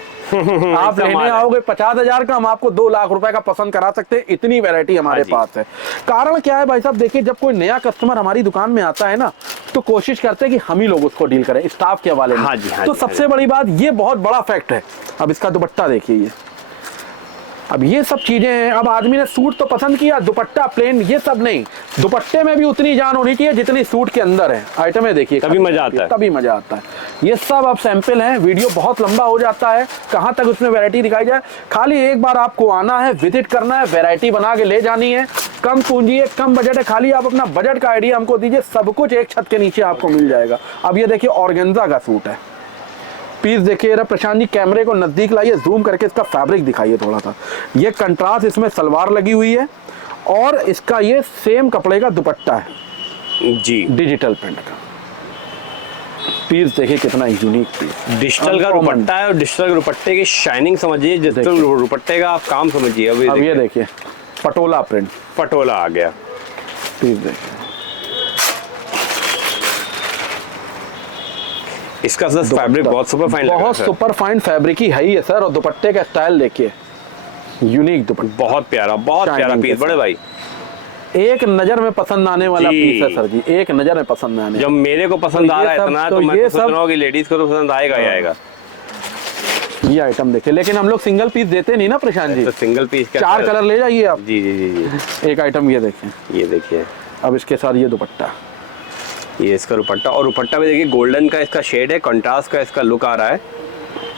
आप लेने आओगे 50,000 का, हम आपको 2 लाख रुपए का पसंद करा सकते हैं। इतनी वैरायटी हमारे पास है। कारण क्या है भाई साहब, देखिए जब कोई नया कस्टमर हमारी दुकान में आता है ना, तो कोशिश करते हैं कि हम ही लोग उसको डील करें स्टाफ के हवाले में। तो सबसे बड़ी बात, ये बहुत बड़ा फैक्ट है। अब इसका दुपट्टा देखिए, ये अब ये सब चीजें हैं। अब आदमी ने सूट तो पसंद किया, दुपट्टा प्लेन, ये सब नहीं, दुपट्टे में भी उतनी जान होनी चाहिए जितनी सूट के अंदर है। आइटमें देखिए, तभी मजा आता है, तभी मजा आता है। ये सब अब सैंपल हैं, वीडियो बहुत लंबा हो जाता है, कहाँ तक उसमें वैरायटी दिखाई जाए। खाली एक बार आपको आना है, विजिट करना है, वैरायटी बना के ले जानी है। कम पूंजी है, कम बजट है, खाली आप अपना बजट का आइडिया हमको दीजिए, सब कुछ एक छत के नीचे आपको मिल जाएगा। अब ये देखिए ऑर्गेन्जा का सूट है, पीस देखिए जरा प्रशांत जी, कैमरे को नजदीक लाइए, जूम करके इसका फैब्रिक दिखाइए थोड़ा सा। ये कंट्रास्ट इसमें सलवार लगी हुई है और इसका ये सेम कपड़े का दुपट्टा है जी, डिजिटल प्रिंट का। पीस देखिए कितना यूनिक पीस, डिजिटल का दुपट्टा है और डिजिटल दुपट्टे की शाइनिंग समझिए, डिजिटल दुपट्टे का आप काम समझिए। अब ये देखिए पटोला प्रिंट, पटोला आ गया। पीस देखिए, इसका सर फैब्रिक बहुत सुपर फाइन, बहुत सुपर फाइन फैब्रिक ही है ही है सर। और दुपट्टे का स्टाइल देखिए, यूनिक दुपट्टा, बहुत प्यारा पीस बड़े भाई, एक नजर में पसंद आने वाला पीस है सर जी, एक नजर में पसंद आने। जब मेरे को पसंद आ रहा है इतना, तो मैं सोच रहा हूँ कि लेडीज को तो पसंद आएगा ही आएगा। ये आइटम देखिए, लेकिन हम लोग सिंगल पीस देते नहीं ना प्रशांत जी, तो सिंगल पीस क्या, 4 कलर ले जाइए आप। जी जी जी जी। एक आइटम ये देखें, ये देखिए, अब इसके साथ ये दुपट्टा, ये इसका दुपट्टा, और दुपट्टा में देखिए गोल्डन का इसका शेड है, कंट्रास्ट का इसका लुक आ रहा है,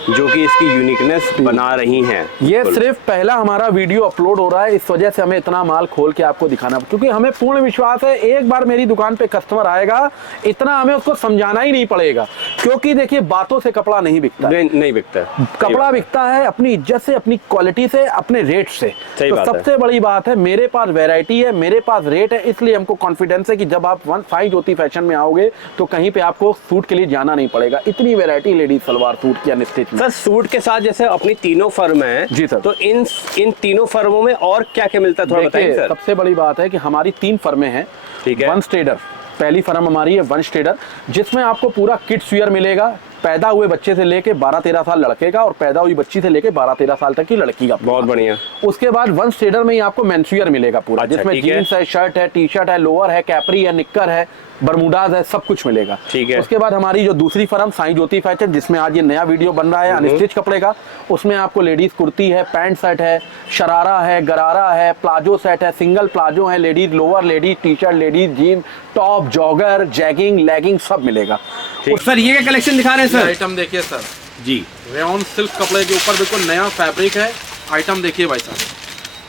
जो कि इसकी यूनिकनेस बना रही हैं। ये सिर्फ पहला हमारा वीडियो अपलोड हो रहा है, इस वजह से हमें इतना माल खोल के आपको दिखाना, क्योंकि हमें पूर्ण विश्वास है एक बार मेरी दुकान पे कस्टमर आएगा, इतना हमें उसको समझाना ही नहीं पड़ेगा। क्योंकि देखिए बातों से कपड़ा नहीं बिकता, नहीं बिकता, कपड़ा बिकता है अपनी इज्जत से, अपनी क्वालिटी से, अपने रेट से। तो सबसे बड़ी बात है मेरे पास वैरायटी है, मेरे पास रेट है, इसलिए हमको कॉन्फिडेंस है कि जब आप साईं ज्योति फैशन में आओगे तो कहीं पे आपको सूट के लिए जाना नहीं पड़ेगा। इतनी वैरायटी लेडीज सलवार सूट की अनस्टिच में। सर सूट के साथ जैसे अपनी तीनों फर्म है जी सर, तो इन तीनों फर्मों में और क्या क्या मिलता है थोड़ा बताइए सर। सबसे बड़ी बात है कि हमारी 3 फर्में हैं। ठीक है, वंश ट्रेडर पहली फर्म हमारी है, वंश ट्रेडर, जिसमें आपको पूरा किड्स वियर मिलेगा, पैदा हुए बच्चे से लेके 12-13 साल लड़के का और पैदा हुई बच्ची से लेके 12-13 साल तक की लड़की का। बहुत बढ़िया। उसके बाद वंश ट्रेडर में ही आपको मेंसवियर मिलेगा पूरा, जिसमें जीन्स है, शर्ट है, टी शर्ट है, लोअर है, कैपरी है, निक्कर है, बरमूडाज है, सब कुछ मिलेगा। ठीक है। उसके बाद हमारी जो दूसरी फर्म साईं ज्योति फैशन, जिसमें आज ये नया वीडियो बन रहा है अनस्टिच कपड़े का, उसमें आपको लेडीज कुर्ती है, पैंट सेट है, शरारा है, गरारा है, प्लाजो सेट है, सिंगल प्लाजो है, ladies lower, ladies T shirt, ladies jean top, jogger, jegging, legging सब मिलेगा। सर ये क्या कलेक्शन दिखा रहे हैं सर? आइटम देखिए सर जी, रेयॉन सिल्क कपड़े के ऊपर बिल्कुल नया फैब्रिक है। आइटम देखिए भाई साहब,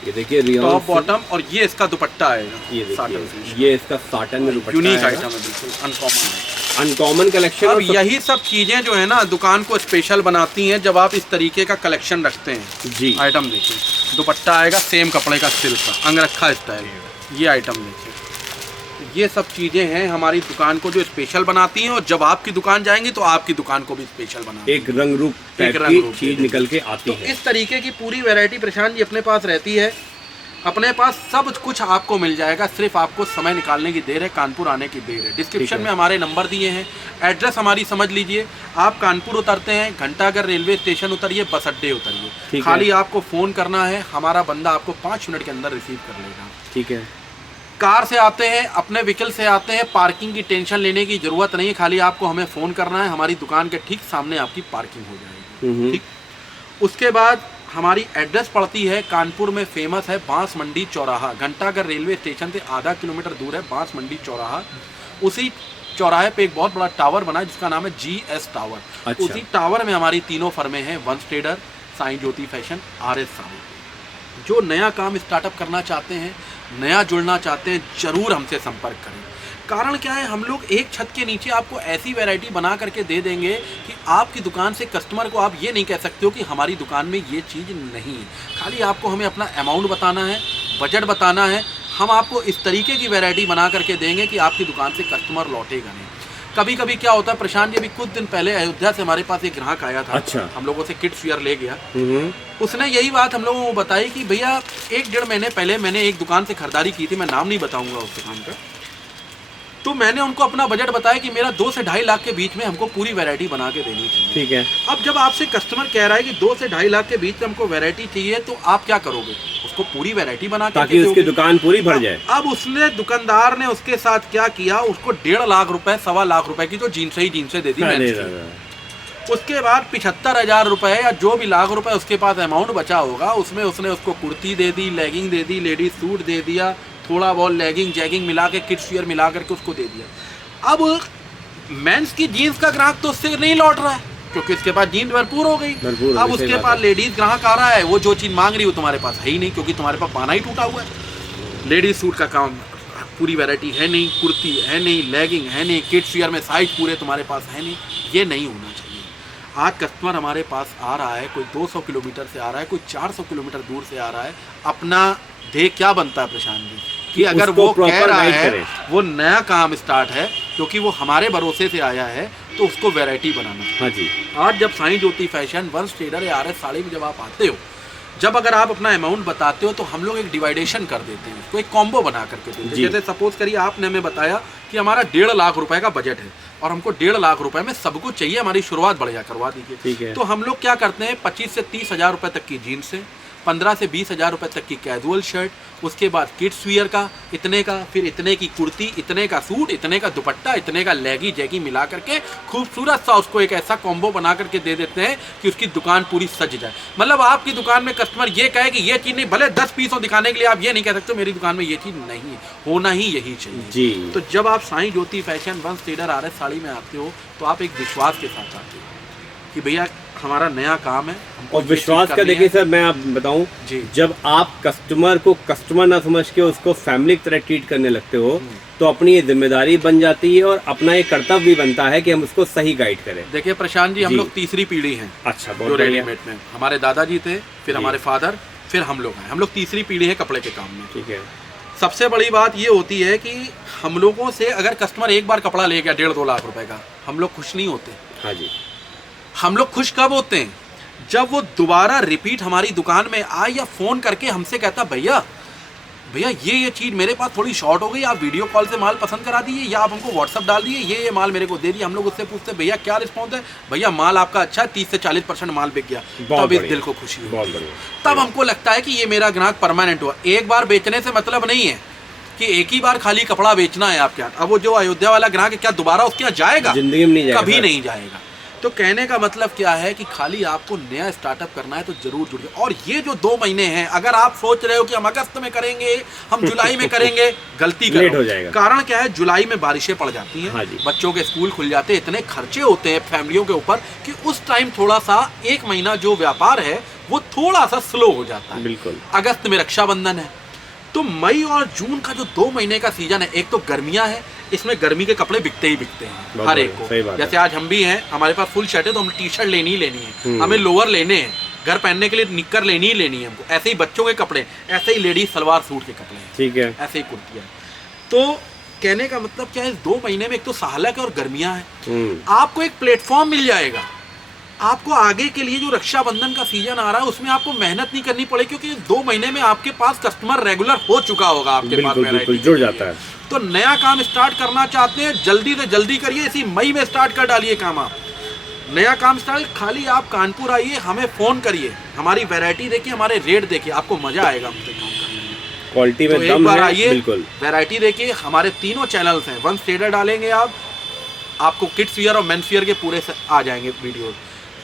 ये देखिए टॉप बॉटम, और ये इसका दुपट्टा आएगा, ये देखिए, ये इसका साटन में दुपट्टा, यूनिक आइटम है, बिल्कुल अनकॉमन है, अनकॉमन कलेक्शन। अब यही सब चीजें जो है ना दुकान को स्पेशल बनाती हैं जब आप इस तरीके का कलेक्शन रखते हैं जी। आइटम देखिए, दुपट्टा आएगा सेम कपड़े का सिल्क का, अंगरखा स्टाइल, ये आइटम देखिए, ये सब चीजें हैं हमारी दुकान को जो स्पेशल बनाती हैं, और जब आपकी दुकान जाएंगी तो आपकी दुकान को भी स्पेशल बनाती है, एक रंग रूप चीज निकल के आती है। इस तरीके की पूरी वैरायटी प्रशांत जी अपने पास रहती है। अपने पास सब कुछ आपको मिल जाएगा, सिर्फ आपको समय निकालने की देर है, कानपुर आने की देर है। डिस्क्रिप्शन में हमारे नंबर दिए हैं, एड्रेस हमारी समझ लीजिए। आप कानपुर उतरते हैं, घंटाघर रेलवे स्टेशन उतरिए, बस अड्डे उतरिए, खाली आपको फ़ोन करना है, हमारा बंदा आपको 5 मिनट के अंदर रिसीव कर लेगा। ठीक है, कार से आते हैं, अपने व्हीकल से आते हैं, पार्किंग की टेंशन लेने की ज़रूरत नहीं है, खाली आपको हमें फ़ोन करना है, हमारी दुकान के ठीक सामने आपकी पार्किंग हो जाएगी। ठीक, उसके बाद हमारी एड्रेस पड़ती है कानपुर में, फेमस है बांस मंडी चौराहा, घंटाघर रेलवे स्टेशन से आधा किलोमीटर दूर है बांस मंडी चौराहा। उसी चौराहे पे एक बहुत बड़ा टावर बना है जिसका नाम है GS टावर। अच्छा। उसी टावर में हमारी तीनों फर्में हैं, वंश ट्रेडर, साईं ज्योति फैशन, RS साबुन। जो नया काम स्टार्टअप करना चाहते हैं, नया जुड़ना चाहते हैं, ज़रूर हमसे संपर्क करें। कारण क्या है, हम लोग एक छत के नीचे आपको ऐसी वैरायटी बना करके दे देंगे कि आपकी दुकान से कस्टमर को आप ये नहीं कह सकते हो कि हमारी दुकान में ये चीज़ नहीं है। खाली आपको हमें अपना अमाउंट बताना है, बजट बताना है, हम आपको इस तरीके की वैरायटी बना करके देंगे कि आपकी दुकान से कस्टमर लौटेगा नहीं। कभी कभी क्या होता है प्रशांत जी, अभी कुछ दिन पहले अयोध्या से हमारे पास एक ग्राहक आया था। अच्छा। हम लोगों से किड्स वियर ले गया। उसने यही बात हम लोगों को बताई कि भैया 1-1.5 महीने पहले मैंने एक दुकान से खरीदारी की थी, मैं नाम नहीं बताऊंगा उस दुकान का, तो मैंने उनको अपना बजट बताया कि मेरा 2 से 2.5 लाख के बीच में हमको पूरी वैरायटी बना के देनी चाहिए। ठीक है। अब जब आपसे कस्टमर कह रहा है कि 2 से 2.5 लाख के बीच में हमको वैरायटी चाहिए, तो आप क्या करोगे? उसको पूरी वैरायटी बना के ताकि उसकी दुकान पूरी भर जाए। अब उसने, दुकानदार ने उसके साथ क्या किया, उसको 1.5 लाख रुपए, 1.25 लाख रुपए की तो जीन्सें ही जीन्सें दे दी मैंने। उसके बाद 75,000 रुपए या जो भी लाख रुपए उसके पास अमाउंट बचा होगा, उसमें उसने उसको कुर्ती दे दी, लेगिंग दे दी, लेडीज सूट दे दिया, थोड़ा बहुत लेगिंग जैगिंग मिला के, किड्स वियर मिला करके उसको दे दिया। अब मेंस की जीन्स का ग्राहक तो उससे नहीं लौट रहा है, क्योंकि इसके पास जीन्स भरपूर हो गई। अब उसके पास लेडीज ग्राहक आ रहा है, वो जो चीज़ मांग रही है तुम्हारे पास है ही नहीं, क्योंकि तुम्हारे पास बाना ही टूटा हुआ है। लेडीज सूट का काम पूरी वैरायटी है नहीं, कुर्ती है नहीं, लेगिंग है नहीं, किड्स वियर में साइज पूरे तुम्हारे पास है नहीं, ये नहीं होना चाहिए। आज कस्टमर हमारे पास आ रहा है, कोई 200 किलोमीटर से आ रहा है, कोई 400 किलोमीटर दूर से आ रहा है, अपना ध्येय क्या बनता है प्रशांत जी कि अगर उसको वो कह रहा guide है करें। वो नया काम स्टार्ट है क्योंकि वो हमारे भरोसे से आया है, तो उसको वैरायटी बनाना। हाँ जी, आज जब साईं ज्योति फैशन वंश ट्रेडर या RS साड़ी में जब आप आते हो, जब अगर आप अपना अमाउंट बताते हो तो हम लोग एक डिवाइडेशन कर देते हैं, उसको एक कॉम्बो बना करके देते हैं। जी। जैसे सपोज करिए आपने हमें बताया कि हमारा 1.5 लाख रुपए का बजट है और हमको 1.5 लाख रुपए में सब कुछ चाहिए, हमारी शुरुआत बढ़िया करवा ठीक दीजिए। है। तो हम लोग क्या करते हैं, 25 से 30 हज़ार रुपए तक की जीन्स है, 15 से 20 हज़ार रुपए तक की कैजुअल शर्ट, उसके बाद किड्स वियर का इतने का, फिर इतने की कुर्ती, इतने का सूट, इतने का दुपट्टा, इतने का लेगी जैगी मिला करके खूबसूरत सा उसको एक ऐसा कॉम्बो बना करके दे देते हैं कि उसकी दुकान पूरी सज जाए। मतलब आपकी दुकान में कस्टमर ये कहे कि ये चीज़ नहीं, भले 10 पीसों दिखाने के लिए आप ये नहीं कह सकते मेरी दुकान में ये चीज़ नहीं है, होना ही यही चाहिए जी। तो जब आप साईं ज्योति फैशन वंश ट्रेडर RS साड़ी में आते हो तो आप एक विश्वास के साथ आते हो कि भैया हमारा नया काम है, हमको और ये विश्वास चीज़ का करनी देखिए है। सर, मैं आप बताऊं, जी। जब आप कस्टमर को कस्टमर ना समझ के उसको फैमिली की तरह ट्रीट करने लगते हो तो अपनी ये जिम्मेदारी बन जाती है और अपना ये कर्तव्य भी बनता है कि हम उसको सही गाइड करें। देखिए प्रशांत जी, हम जी। लोग तीसरी पीढ़ी हैं अच्छा, जो बहुत बढ़िया। रेडीमेड में, हमारे दादाजी थे, फिर जी। हमारे फादर, फिर हम लोग हैं, हम लोग तीसरी पीढ़ी है कपड़े के काम में। ठीक है। सबसे बड़ी बात ये होती है कि हम लोगों से अगर कस्टमर एक बार कपड़ा ले गया 1.5-2 लाख रुपए का, हम लोग खुश नहीं होते। हाँ जी, हम लोग खुश कब होते हैं, जब वो दोबारा रिपीट हमारी दुकान में आए या फोन करके हमसे कहता भैया भैया ये चीज़ मेरे पास थोड़ी शॉर्ट हो गई, आप वीडियो कॉल से माल पसंद करा दीजिए या आप हमको व्हाट्सअप डाल दीजिए, ये माल मेरे को दे दिए। हम लोग उससे पूछते भैया क्या रिस्पॉन्स है, भैया माल आपका अच्छा है, 30 से 40% माल बिक गया, बहुत तब इस बढ़िया। दिल को खुशी बहुत होती है। बढ़िया। तब हमको लगता है कि ये मेरा ग्राहक परमानेंट हुआ। एक बार बेचने से मतलब नहीं है कि एक ही बार खाली कपड़ा बेचना है आपके यहाँ। अब वो जो अयोध्या वाला ग्राहक है, क्या दोबारा उसके यहाँ जाएगा? जिंदगी में नहीं जाएगा कभी सर। नहीं जाएगा। तो कहने का मतलब क्या है कि खाली आपको नया स्टार्टअप करना है तो जरूर जुड़िए। और ये जो 2 महीने हैं, अगर आप सोच रहे हो कि हम अगस्त में करेंगे, हम जुलाई में करेंगे, गलती करो। लेट हो जाएगा। कारण क्या है, जुलाई में बारिशें पड़ जाती हैं, हाँ जी। बच्चों के स्कूल खुल जाते हैं, इतने खर्चे होते हैं फैमिलियों के ऊपर कि उस टाइम थोड़ा सा 1 महीना जो व्यापार है वो थोड़ा सा स्लो हो जाता है। बिल्कुल। अगस्त में रक्षाबंधन है, तो मई और जून का जो 2 महीने का सीजन है, एक तो गर्मियां है, इसमें गर्मी के कपड़े बिकते ही बिकते हैं बहुत हर एक बढ़िया, को। सही बात है। जैसे आज हम भी हैं, हमारे पास फुल शर्ट है तो हम टी-शर्ट लेनी ही लेनी है, हमें लोअर लेने हैं, घर पहनने के लिए निक्कर लेनी ही लेनी है हमको। ऐसे ही बच्चों के कपड़े, ऐसे ही लेडीज सलवार सूट के कपड़े हैं, ठीक है। ऐसे ही कुर्तियाँ। तो कहने का मतलब क्या है, इस 2 महीने में एक तो साहलक है और गर्मियाँ हैं, आपको एक प्लेटफॉर्म मिल जाएगा। आपको आगे के लिए जो रक्षाबंधन का सीजन आ रहा है उसमें आपको मेहनत नहीं करनी पड़ेगी क्योंकि 2 महीने में आपके पास कस्टमर रेगुलर हो चुका होगा आपके पास। बिल्कुल बिल्कुल जुड़ जाता है। तो नया काम स्टार्ट करना चाहते हैं, जल्दी से जल्दी करिए, इसी मई में स्टार्ट कर डालिए काम। आप नया काम स्टार्ट, खाली आप कानपुर आइए, हमें फ़ोन करिए, हमारी वैरायटी देखिए, हमारे रेट देखिए, आपको मज़ा आएगा हमसे काम करने में। क्वालिटी तो में एक दम बार है। आइए, बिल्कुल। वैरायटी देखिए, हमारे 3 चैनल्स हैं, वंश ट्रेडर डालेंगे आप, आपको किड्स वियर और मेंस वियर के पूरे आ जाएंगे वीडियो।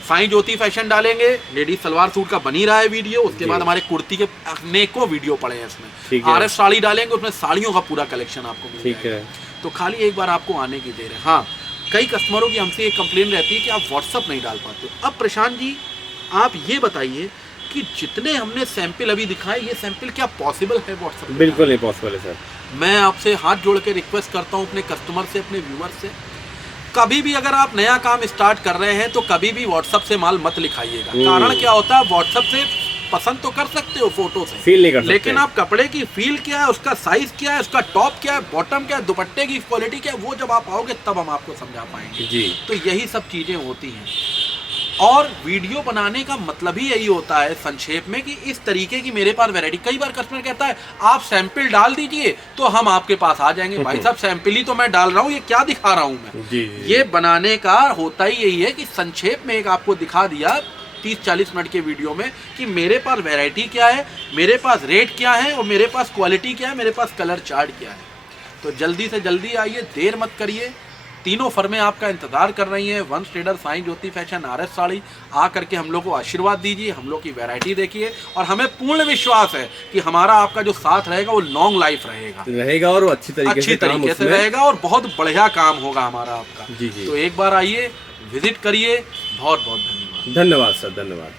साईं ज्योति फैशन डालेंगे, लेडीज सलवार सूट का बनी रहा है वीडियो, उसके बाद हमारे कुर्ती के अनेकों वीडियो पड़े हैं इसमें। RS साड़ी डालेंगे, उसमें साड़ियों का पूरा कलेक्शन आपको मिल ठीक है। तो खाली एक बार आपको आने की देर है। हाँ, कई कस्टमरों की हमसे ये कंप्लेन रहती है कि आप व्हाट्सअप नहीं डाल पाते। अब प्रशांत जी आप ये बताइए कि जितने हमने सैंपल अभी दिखाए, ये सैंपल क्या पॉसिबल है व्हाट्सअप? बिल्कुल नहीं पॉसिबल है सर। मैं आपसे हाथ जोड़ के रिक्वेस्ट करता हूँ अपने कस्टमर से, अपने व्यूअर से, कभी भी अगर आप नया काम स्टार्ट कर रहे हैं तो कभी भी व्हाट्सअप से माल मत लिखाइएगा। कारण क्या होता है, व्हाट्सअप से पसंद तो कर सकते हो फोटो से, फील नहीं कर सकते, लेकिन आप कपड़े की फील क्या है, उसका साइज क्या है, उसका टॉप क्या है, बॉटम क्या है, दुपट्टे की क्वालिटी क्या है, वो जब आप आओगे तब हम आपको समझा पाएंगे जी। तो यही सब चीज़ें होती हैं। और वीडियो बनाने का मतलब ही यही होता है संक्षेप में कि इस तरीके की मेरे पास वैरायटी। कई बार कस्टमर कहता है आप सैंपल डाल दीजिए तो हम आपके पास आ जाएंगे। भाई साहब सैंपल ही तो मैं डाल रहा हूँ, ये क्या दिखा रहा हूँ मैं? जी। ये बनाने का होता ही यही है कि संक्षेप में एक आपको दिखा दिया 30-40 मिनट के वीडियो में कि मेरे पास वैरायटी क्या है, मेरे पास रेट क्या है और मेरे पास क्वालिटी क्या है, मेरे पास कलर चार्ट क्या है। तो जल्दी से जल्दी आइए, देर मत करिए। 3 फर्में आपका इंतजार कर रही हैं, वंश ट्रेडर, साईं ज्योति फैशन, RS साड़ी। आ करके हम लोग को आशीर्वाद दीजिए, हम लोग की वैरायटी देखिए और हमें पूर्ण विश्वास है कि हमारा आपका जो साथ रहेगा वो लॉन्ग लाइफ रहेगा और अच्छी तरीके से रहेगा और बहुत बढ़िया काम होगा हमारा आपका। जी जी। तो एक बार आइए, विजिट करिए। बहुत बहुत धन्यवाद। धन्यवाद सर, धन्यवाद।